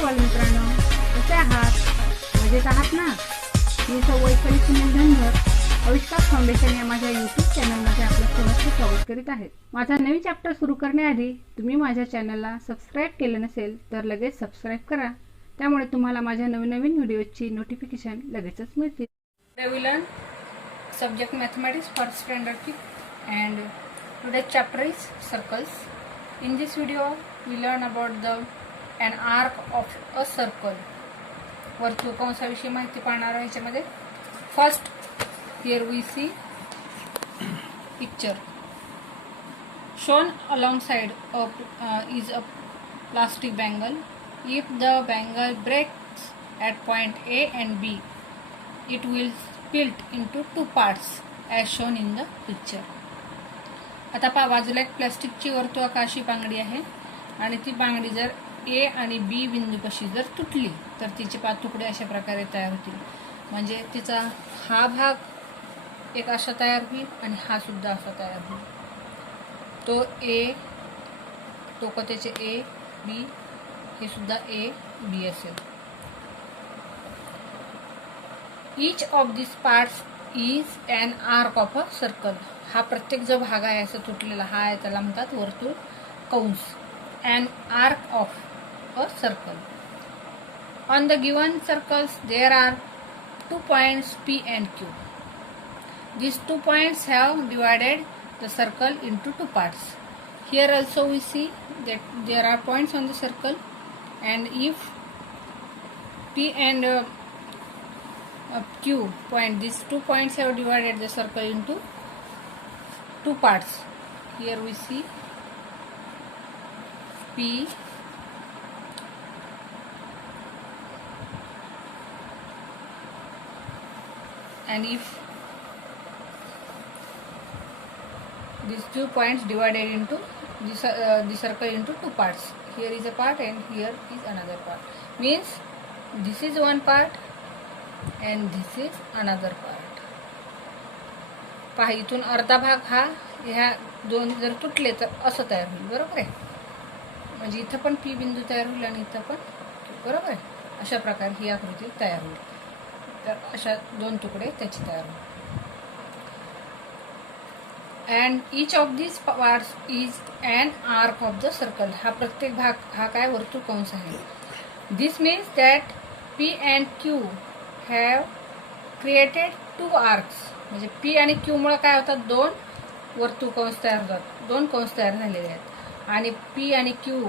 नमस्कार बालमित्रांनो, कसे आहात? मजेत आहात ना? मी सौ वैशाली सुनील धनगर आविष्कार फाउंडेशन या माझ्या यूट्यूब चॅनलमध्ये आपलं सहर्ष स्वागत करीत आहे. माझा नवीन चॅप्टर सुरू करण्याआधी तुम्ही माझ्या चॅनलला सबस्क्राईब केलं नसेल तर लगेच सबस्क्राईब करा. त्यामुळे तुम्हाला माझ्या नवीन व्हिडिओची नोटिफिकेशन लगेचच मिळतील. We learn subject mathematics for standard 5th and today's chapter is circles. In this video we learn about an arc of a circle. वर्तुळ कंसाविषयी माहिती पाहणार आहे. याच्यामध्ये first here we see picture shown alongside is a plastic bangle. If the bangle breaks at point A and B, it will split into two parts as shown in the picture. आता पहा, बाजूला एक प्लास्टिकची वर्तुळाकाराची बांगडी आहे आणि ती बांगडी जर ए आणि बी बिंदूपाशी जर तुटली तर तिचे 5 तुकडे अशा प्रकारे तयार होतील. म्हणजे तिचा हा भाग एक असा तयार होईल आणि हा सुद्धा असा तयार होईल. तो ए, तो त्याचे ए बी, हे सुद्धा ए बी असेल. Each of these parts is an arc of a circle. हा प्रत्येक जो भाग आहे असा तुटलेला हा आहे त्याला म्हणतात वर्तुळ कंस. An arc of a circle. On the given circles there are 2 points P and Q. These 2 points have divided the circle into 2 parts. Here also we see that there are points on the circle, and if P and Q point, these 2 points have divided the circle into 2 parts. Here we see P and if these 2 points divided into the circle into 2 parts. Here is a part and here is another part. Means this is one part and this is another part. पहा, इथून अर्धा भाग हा ह्या दोन जर तुटले तर असं तयार होईल. बरोबर आहे. म्हणजे इथं पण पी बिंदू तयार होईल आणि इथं पण बरोबर आहे. अशा प्रकारे ही आकृती तयार होईल. तर अशा 2 तुकडे त्याचे तयार होईल. And each of this parts is an arc of the circle. हा प्रत्येक भाग हा काय वर्तुळ कंस आहे. This means that P and Q have created 2 arcs. म्हणजे पी आणि क्यू मुळे काय होतात, 2 वर्तुळ कंस तयार होतात, 2 कंस तयार झालेले आहेत. आणि पी आणि क्यू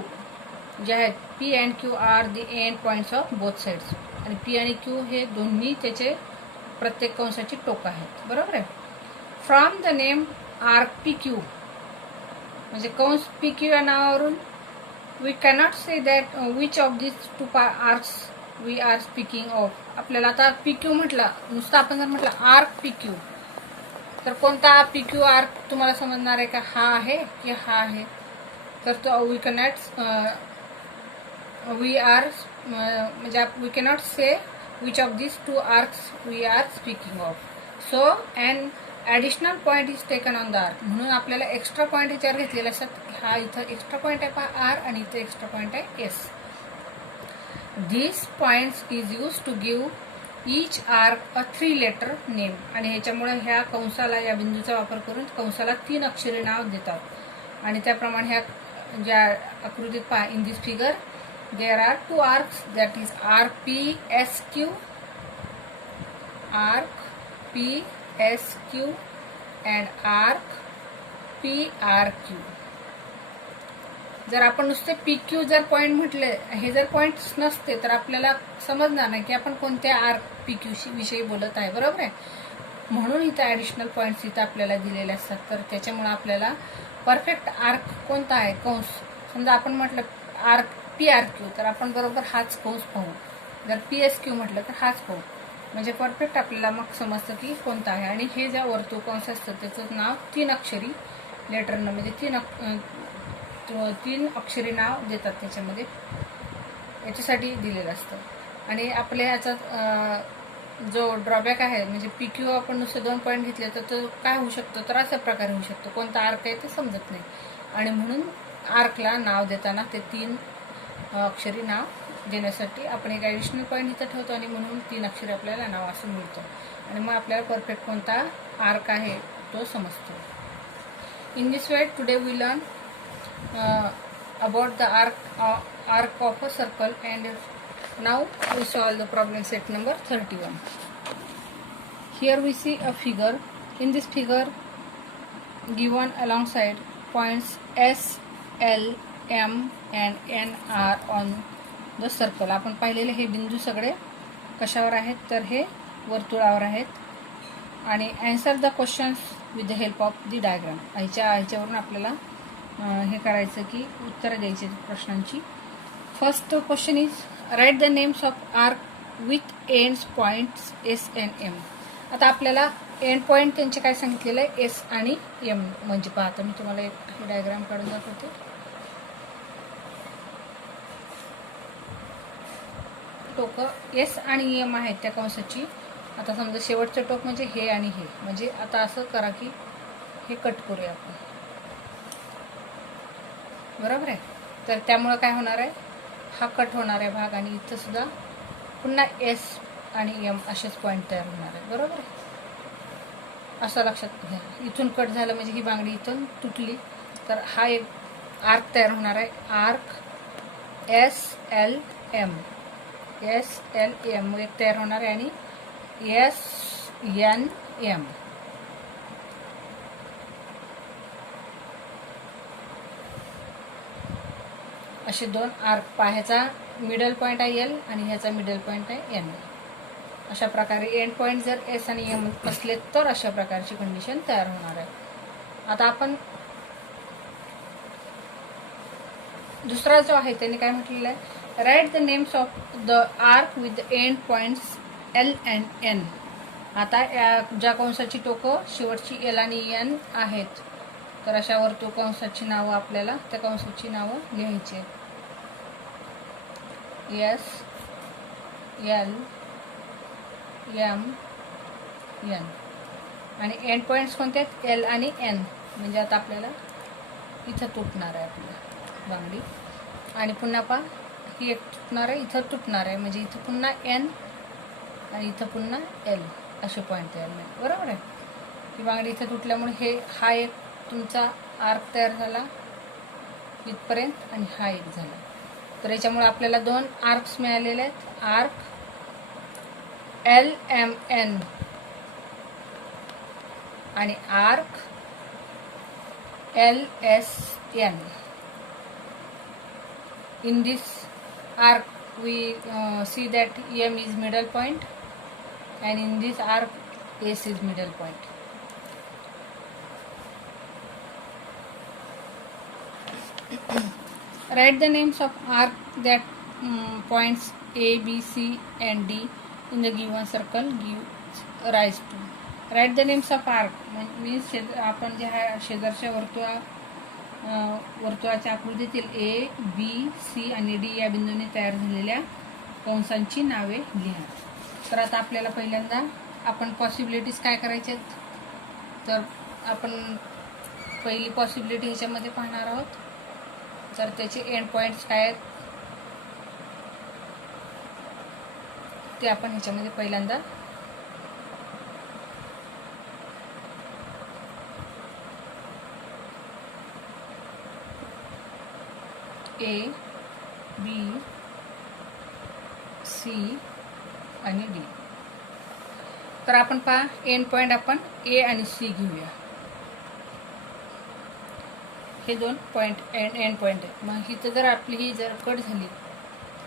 जे आहेत, P and Q are the end points of both sides. आणि पी आणि क्यू हे दोन्ही त्याचे प्रत्येक कंसाची टोक आहेत. बरोबर आहे. From the name arc P Q, म्हणजे कंस पी क्यू या नावावरून we cannot say that which of this 2 arcs we are speaking of. आपल्याला आता पी क्यू म्हटलं, नुसतं आपण जर म्हटलं आर्क पी क्यू तर कोणता पी क्यू आर्क तुम्हाला समजणार आहे का, हा आहे की हा आहे. तर तो वी कॅनॉट वी आर म्हणजे we cannot say which of this 2 arcs we are speaking of. So and additional point is taken on the arc. म्हणून आपल्याला एक्स्ट्रा पॉईंट याच्यावर घेतलेले असतात. हा इथं एक्स्ट्रा पॉईंट आहे पहा आर आणि इथं एक्स्ट्रा पॉईंट आहे S. This points is use to give each arc a 3 letter name. आणि ह्याच्यामुळे ह्या कंसाला, या बिंदूचा वापर करून कंसाला 3 अक्षरी नाव देतात. आणि त्याप्रमाणे ह्या ज्या आकृतीत पहा, in this figure there are 2 arcs, that is arc P S Q, arc P S Q and arc P R Q. जर आपण नुसते पी क्यू जर पॉईंट म्हटले, हे जर पॉईंट्स नसते तर आपल्याला समजणार नाही की आपण कोणत्या आर्क पी क्यू विषयी बोलत आहे. बरोबर आहे. म्हणून इथं ॲडिशनल पॉईंट्स इथं आपल्याला दिलेले असतात. तर त्याच्यामुळे आपल्याला परफेक्ट आर्क कोणता आहे कंस, समजा आपण म्हटलं आर्क पी आर क्यू तर आपण बरोबर हाच कंस पाहू. जर पी एस क्यू म्हटलं तर हाच पाहू. म्हणजे परफेक्ट आपल्याला मग समजतं की कोणता आहे. आणि हे ज्या वर्तुळ कंस असतं त्याचं नाव 3 अक्षरी लेटरनं, म्हणजे 3 अक्षरी नाव देतात त्याच्यामध्ये, याच्यासाठी दिलेलं असतं. आणि आपल्या ह्याचा जो ड्रॉबॅक आहे, म्हणजे पी क्यू आपण नुसते 2 पॉईंट घेतले तर तो काय होऊ शकतो, तर अशा प्रकारे होऊ शकतो. कोणता आर्क आहे ते समजत नाही आणि म्हणून आर्कला नाव देताना ते 3 अक्षरी नाव देण्यासाठी आपण एक ॲडिशनल पॉईंट इथं ठेवतो आणि म्हणून 3 अक्षरे आपल्याला नाव असं मिळतं आणि मग आपल्याला परफेक्ट कोणता आर्क आहे तो समजतो. In this way today we learn about the arc of a circle, and now we solve the problem set number 31. Here we see a figure. In this figure given alongside points S, L, M and N are on the circle. आपण पाहिलेले हे बिंदू सगळे कशावर आहेत तर हे वर्तुळावर आहेत आणि answer the questions with the help of the diagram. ह्याच्यावरून आपल्याला हे करायचं की उत्तर द्यायचे प्रश्नांची. First question is write the names of arc with ends points S and M. आता आपल्याला एंड पॉइंट त्यांचे काय सांगितलेलं आहे एस आणि एम. म्हणजे पाहता मी तुम्हाला एक डायग्राम काढून दाखवते. टोकं एस आणि एम आहेत त्या कंसाची. आता समजा शेवटचं टोक म्हणजे हे आणि हे. म्हणजे आता असं करा की हे कट करूया आपण, बरोबर आहे. तर त्यामुळं काय होणार आहे हा कट होणार आहे भाग आणि इथं सुद्धा पुन्हा एस आणि एम असेच पॉईंट तयार होणार आहे, बरोबर आहे. असं लक्षात घ्या. इथून कट झालं म्हणजे ही बांगडी इथून तुटली तर हा एक आर्क तयार होणार आहे. Arc S L M, S L M एक तयार होणार आहे आणि एस एन एम. असे दोन आर्क ह्याचा मिडल पॉईंट आहे एल आणि ह्याचा मिडल पॉईंट आहे एन. अशा प्रकारे एंड पॉईंट जर एस आणि एम असले तर अशा प्रकारची कंडिशन तयार होणार आहे. आता आपण दुसरा जो आहे त्याने काय म्हटलेलं आहे write the names of the arc with the end points L and N. आता ज्या कंसाची टोकं शेवटची एल आणि एन आहेत तर अशा वर्तुळ कंसाची नावं आपल्याला त्या कंसाची नावं लिहायची आहेत. एस एल एम एन आणि एंड पॉइंट्स कोणते आहेत एल आणि एन. म्हणजे आता आपल्याला इथं तुटणार आहे आपली बांगडी आणि पुन्हा पा ही एक तुटणार आहे इथं तुटणार आहे म्हणजे इथं पुन्हा एन आणि इथं पुन्हा एल असे पॉईंट तयार नाही, बरोबर आहे. ही बांगडी इथं तुटल्यामुळे हे हा एक तुमचा आर्क तयार झाला इथपर्यंत आणि हा एक झाला. तर याच्यामुळे आपल्याला दोन आर्क्स मिळालेले आहेत. आर्क एल एम एन आणि arc L S N. In this arc we see that M is middle point and in this arc S is middle point. Write the names of arc that points A, B, C and D in the given circle gives rise to. Write the names of arc means आपण जे शेजारच्या वर्तुळाच्या आकृतीतील A B C आणि D या बिंदूने तयार झालेल्या कंसांची नावे लिहा. तर आता आपल्याला पहिल्यांदा आपण पॉसिबिलिटीज काय करायचे तर आपण पहिली पॉसिबिलिटी ह्याच्यामध्ये पाहणार आहोत. तर त्याचे एंड पॉइंट्स काय आहेत ते आपण ह्याच्यामध्ये पहिल्यांदा ए बी सी आणि डी. तर आपण पहा एंड पॉइंट आपण ए आणि सी घेऊया. हे दोन पॉइंट एंड पॉइंट आहेत. मग इथं जर आपली ही जर कट झाली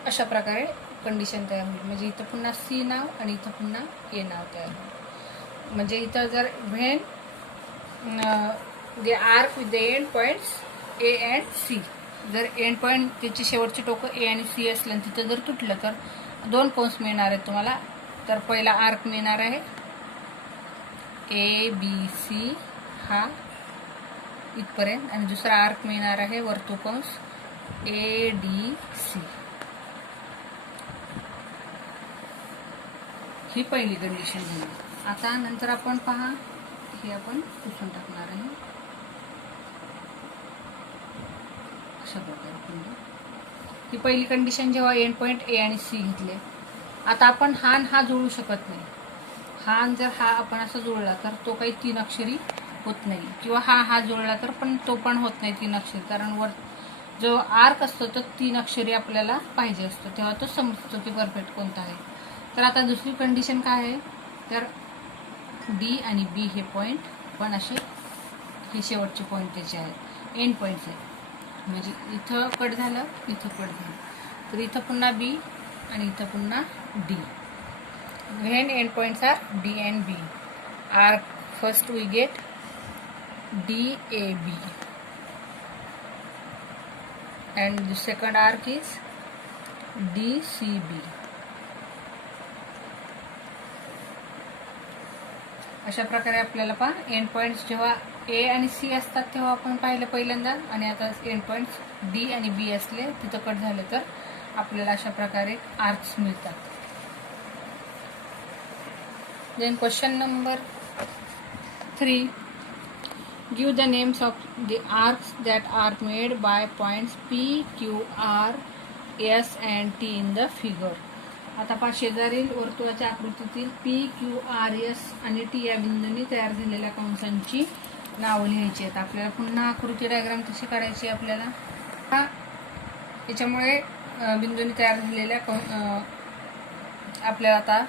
अशा प्रकारे कंडिशन तयार होईल. म्हणजे इथं पुन्हा सी नाव आणि इथं पुन्हा ए नाव तयार होईल. म्हणजे इथं जर when they arc with the end points A and C. जर एंड पॉइंट त्याची शेवटची टोकं ए आणि सी असलं आणि तिथं जर तुटलं तर दोन कंस मिळणार आहेत तुम्हाला. तर पहिला आर्क मिळणार आहे ए बी सी हा इथपर्यंत आणि दुसरा आर्क मिळणार आहे वर्तुळ कंस ए डी सी. ही पहिली कंडिशन झाली. आता नंतर आपण पहा हे आपण पुसून टाकणार आहे अशा प्रकारे. ही पहिली कंडिशन जेव्हा एंड पॉईंट ए आणि सी घेतले. आता आपण हा आणि हा जोडू शकत नाही. हा आणि जर हा आपण असा जोडला तर तो काही 3 अक्षरी होत नाही, किंवा हा जोडला तर पण तो पण होत नाही 3 अक्षरी, कारण वर जो आर्क असतो तो 3 अक्षरी आपल्याला पाहिजे असतो, तेव्हा तो समजतो की परफेक्ट कोणता आहे. तर आता दुसरी कंडिशन काय आहे, तर डी आणि बी हे पॉईंट पण असे हे शेवटचे पॉईंट त्याचे आहेत, एंड पॉईंट्स आहेत. म्हणजे इथं कट झालं, इथं कट झालं, तर इथं पुन्हा बी आणि इथं पुन्हा D. When endpoints are D and B, arc first we get DAB, and the second arc is DCB. अशा प्रकारे आपल्याला पहा एंड पॉईंट्स जेव्हा ए आणि सी असतात तेव्हा आपण पाहिलं पहिल्यांदा, आणि आता एंड पॉईंट्स डी आणि बी असले तिथं कट झाले तर आपल्याला अशा प्रकारे आर्क्स मिळतात. Then question number 3, give the names of the arcs that are made by points P, Q, R, S and T in the figure. आता पहा शेजारील वर्तुळाच्या आकृतीतील P, Q, R, S आणि T या बिंदूंनी तयार झालेल्या कंसांची नावं लिहायची आहेत. आपल्याला पुन्हा आकृती डायग्राम कशी काढायची आपल्याला, याच्यामुळे बिंदूंनी तयार झालेल्या आपल्याला आता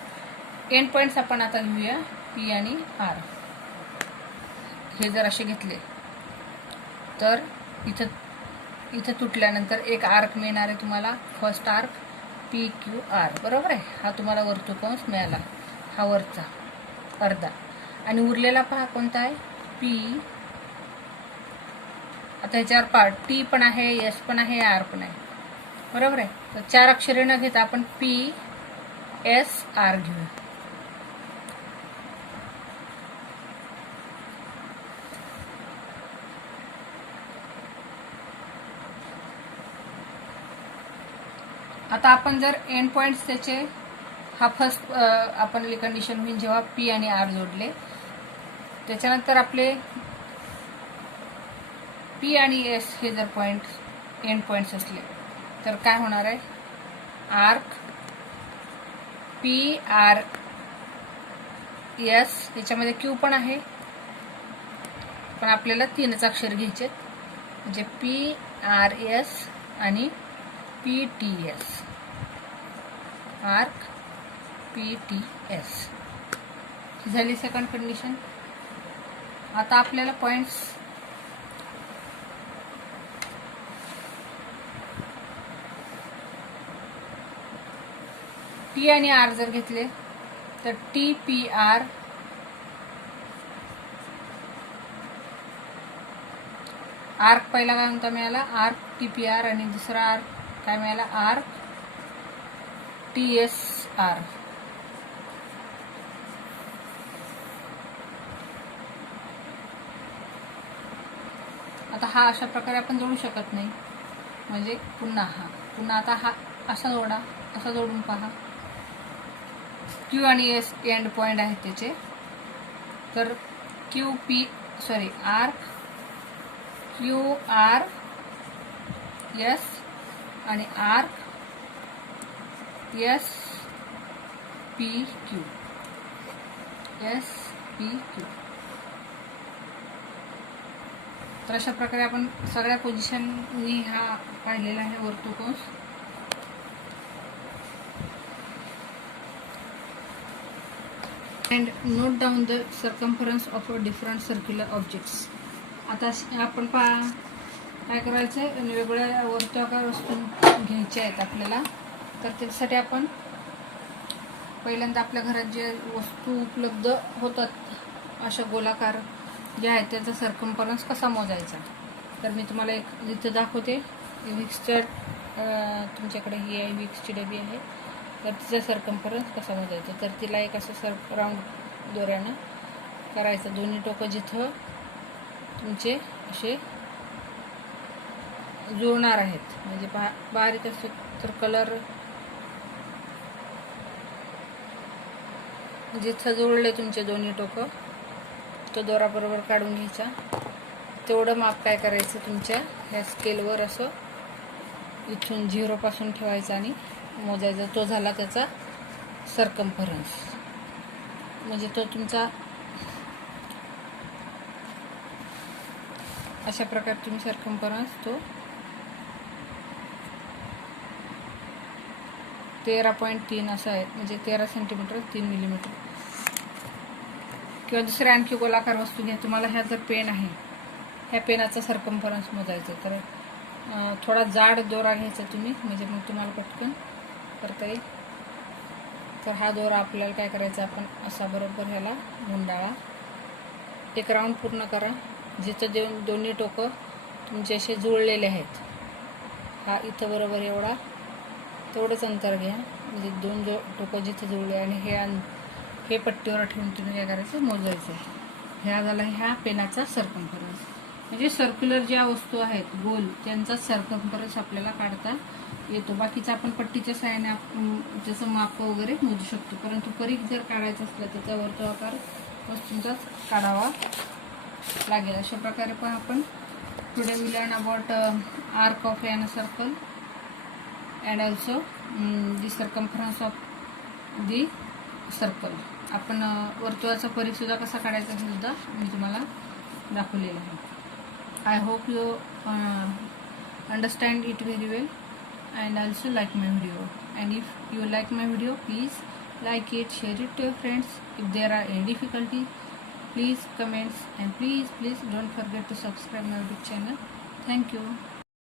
एंड पॉईंट्स आपण आता घेऊया. पी आणि आर हे जर असे घेतले तर इथं तुटल्यानंतर एक आर्क मिळणार आहे तुम्हाला, first arc P Q R, बरोबर आहे. हा तुम्हाला वर्तुळकंस मिळाला, हा वरचा अर्धा, आणि उरलेला पहा कोणता आहे, पी. आता ह्याच्यावर पार्ट टी पण आहे, एस पण आहे, आर पण आहे, बरोबर आहे. तर 4 अक्षरे न घेता आपण पी एस आर घेऊ. आता आपण जर एंड पॉईंट्स त्याचे हा फर्स्ट आपण कंडिशन होईल जेव्हा पी आणि आर जोडले, त्याच्यानंतर आपले पी आणि एस हे जर पॉईंट एंड पॉईंट्स असले तर काय होणार आहे, आर्क पी आर एस, याच्यामध्ये क्यू पण आहे पण आपल्याला 3च अक्षर घ्यायचे, म्हणजे पी आर एस आणि PTS, आर्क PTS झाली सेकंड कंडिशन. आता आपल्याला पॉइंट्स T आणि R जर घेतले तर TPR आर्क पहिला काय म्हणता मिळाला, आर्क TPR, आणि दुसरा आर्क काय मिळाला, आर्क TSR. आता हा अशा प्रकारे आपण जोडू शकत नाही, म्हणजे पुन्हा आता हा असा जोडा, असा जोडून पहा. क्यू आणि एस एंड पॉइंट आहेत त्याचे, तर आर्क क्यू आर एस आणि आर्क एस पी क्यू. तर अशा प्रकारे आपण सगळ्या पोझिशननी हा काढलेला आहे वर्तुळकंस. And note down the circumference of a different circular objects. आता आपण काय करायचं आहे, वेगवेगळ्या वर्तुळाकार वस्तू घ्यायच्या आहेत आपल्याला. तर त्यासाठी आपण पहिल्यांदा आपल्या घरात जे वस्तू उपलब्ध होतात अशा गोलाकार जे आहेत त्याचा सर्कम्फरन्स कसा मोजायचा, तर मी तुम्हाला एक इथं दाखवते. विक्सचं तुमच्याकडे ही आहे, विक्सची डबी आहे, तर तिचा सर्कम्फरन्स कसा मोजायचा, तर तिला एक असं राऊंड दोऱ्यानं करायचं. दोन्ही टोकं जिथं तुमचे असे जुळणार आहेत, म्हणजे बारीक असं तर कलर जिथं जुळले तुमचे दोन्ही टोकं तो दोरा बरोबर काढून घ्यायचा. तेवढं माप काय करायचं, तुमच्या ह्या स्केलवर असं इथून 0 पासून ठेवायचा आणि मोजायचा. तो झाला त्याचा सर्कम्फरन्स. म्हणजे तो तुमचा अशा प्रकारे तुम्ही सर्कम्फरन्स तो 13.3 असा आहे, म्हणजे 13 सेंटीमीटर 3 मिलीमीटर. किंवा दुसऱ्या आणखी गोलाकार वस्तू घ्या. तुम्हाला ह्या जर पेन आहे, ह्या पेनाचा सर्कम्फरन्स मोजायचा, तर थोडा जाड दोरा घ्यायचा तुम्ही, म्हणजे मग तुम्हाला पटकन करता येईल. तर हा दोरा आपल्याला काय करायचा, आपण असा बरोबर ह्याला गुंडाळा. एक राऊंड पूर्ण करा. जिथं दोन्ही टोकं तुमचे असे जुळलेले आहेत, हा इथं बरोबर एवढा तेवढंच अंतर घ्या. म्हणजे 2 टोकं जिथे जुळले आणि हे पट्टीवर ठेवून तुम्ही काय करायचं, मोजायचं. ह्या झाला ह्या पेनाचा सर्कम्फरन्स. म्हणजे सर्क्युलर ज्या वस्तू आहेत गोल, त्यांचा सर्कम्फरन्स आपल्याला काढता येतो. बाकीचं आपण पट्टीच्या सहाय्याने त्याचं माप वगैरे मोजू शकतो. परंतु परीघ जर काढायचं असलं तर त्या वर्तुळाकार वस्तूंचाच काढावा लागेल. अशा प्रकारे पण आपण today we learn about arc of an circle and also the circumference of the circle. आपण वर्तुळाचा परीघ सुद्धा कसा काढायचा हे सुद्धा मी तुम्हाला दाखवलेलं आहे. I hope you understand it very well and also like my video. And if you like my video, please like it, share it to your friends. If there are any difficulty, please comments, and please don't forget to subscribe my YouTube channel. Thank you.